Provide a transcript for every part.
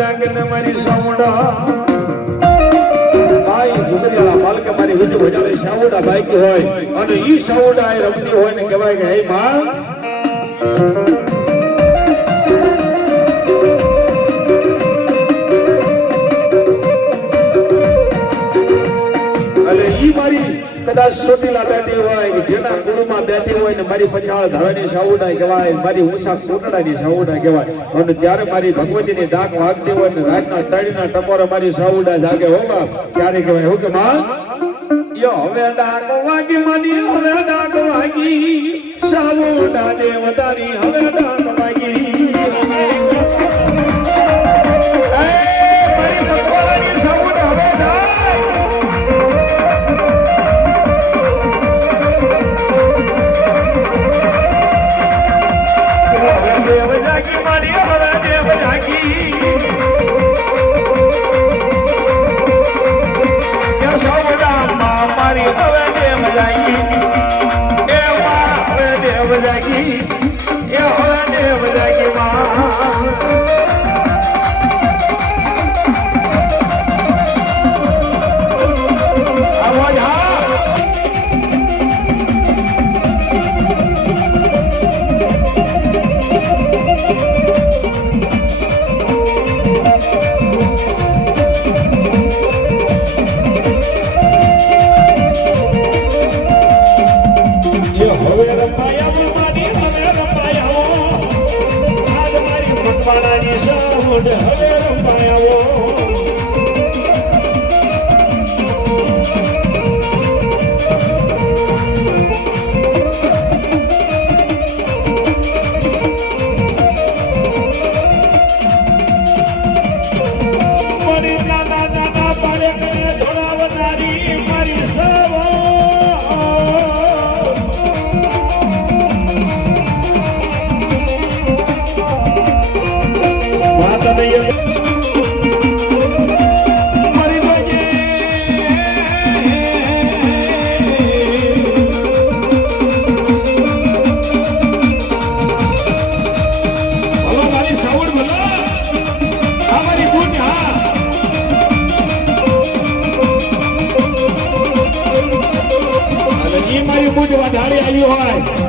જાગને મારી સાઉડા ભાઈ ગુગરિયાળા માલકે મારી વિજય ભજાવે સાઉડા બાકી હોય અને ઈ સાઉડા એ રમતી હોય ને કહેવાય કે હે માં કદાચ સોટીલા બેઠી હોય જેના ગુરુમાં બેઠી હોય ને મારી પછાળ ધરાની સાઉડા કહેવાય મારી ઊંચા સોટડાની સાઉડા કહેવાય અને ત્યારે મારી ભગવતીની ડાક વાગતી હોય ને રાતના તળીના ટકોરે મારી સાઉડા જાગે હો બાપ ત્યારે કહેવાય હું કે માં યો હવે ડાક વાગી માની હવે ડાક વાગી સાઉડા દેવતાની હવે ડાક વાગી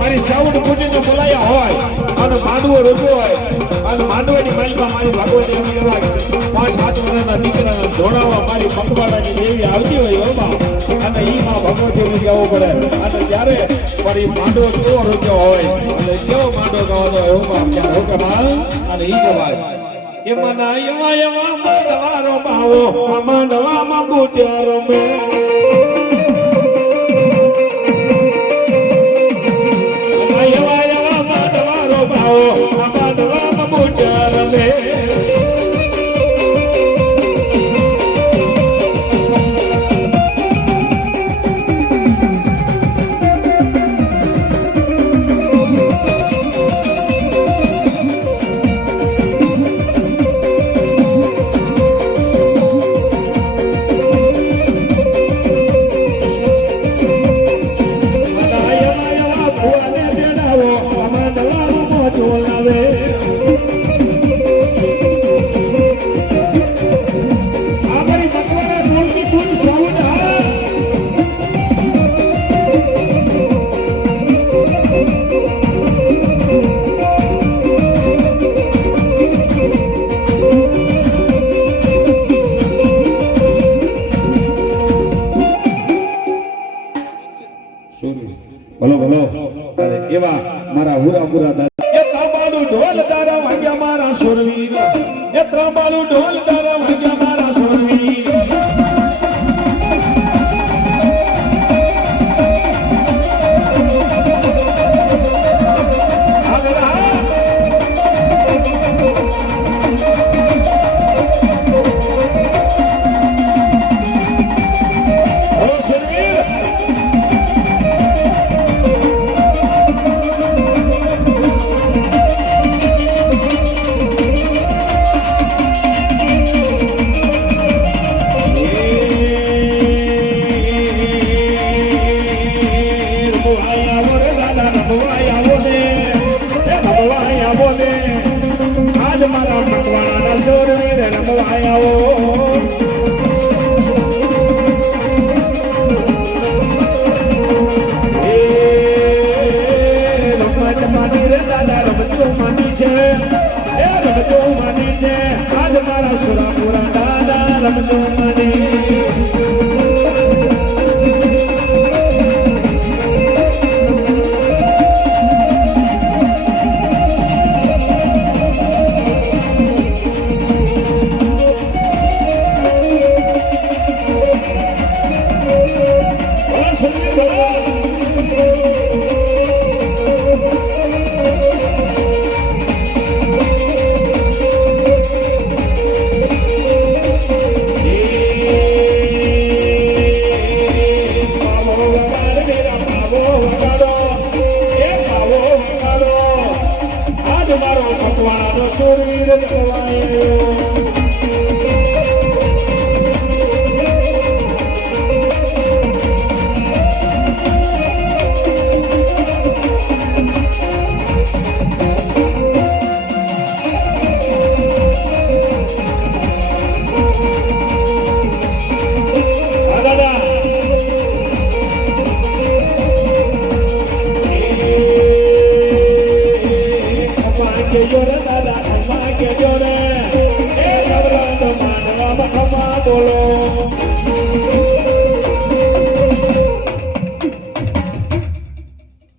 મારી સાઉડ પૂજીને બોલાયા હોય અને માંડવો રોજો હોય અને માંડવાની માલિકા મારી ભગવતી એમ કહેવાય 5-7 વર્ષના દીકરાને ધોણાવા મારી પકવાડાની દેવી આવતી હોય એમાં અને ઈ માં ભગવતીને કહેવું પડે અને ત્યારે મારી માંડવો કેવો રોજો હોય અને કેવો માંડવો ગાવાનો હોય એમાં ત્યારે હું કહેવાય અને ઈ કહેવાય એમાં ના એવા માંડવાનો ભાવો માંડવામાં બુટ્યા રમે ભલો ભલો અરે એવા મારા હુરા પુરા દાદા એ ત્રાંબાડું ઢોલ તારા વાગ્યા મારા સુરવીર એ ત્રાંબાડું ઢોલ તારા વાગ્યા મારા સુરવીર આયાઓ આજ મારા સુરાપુરા દાદા રમજો મને બોલો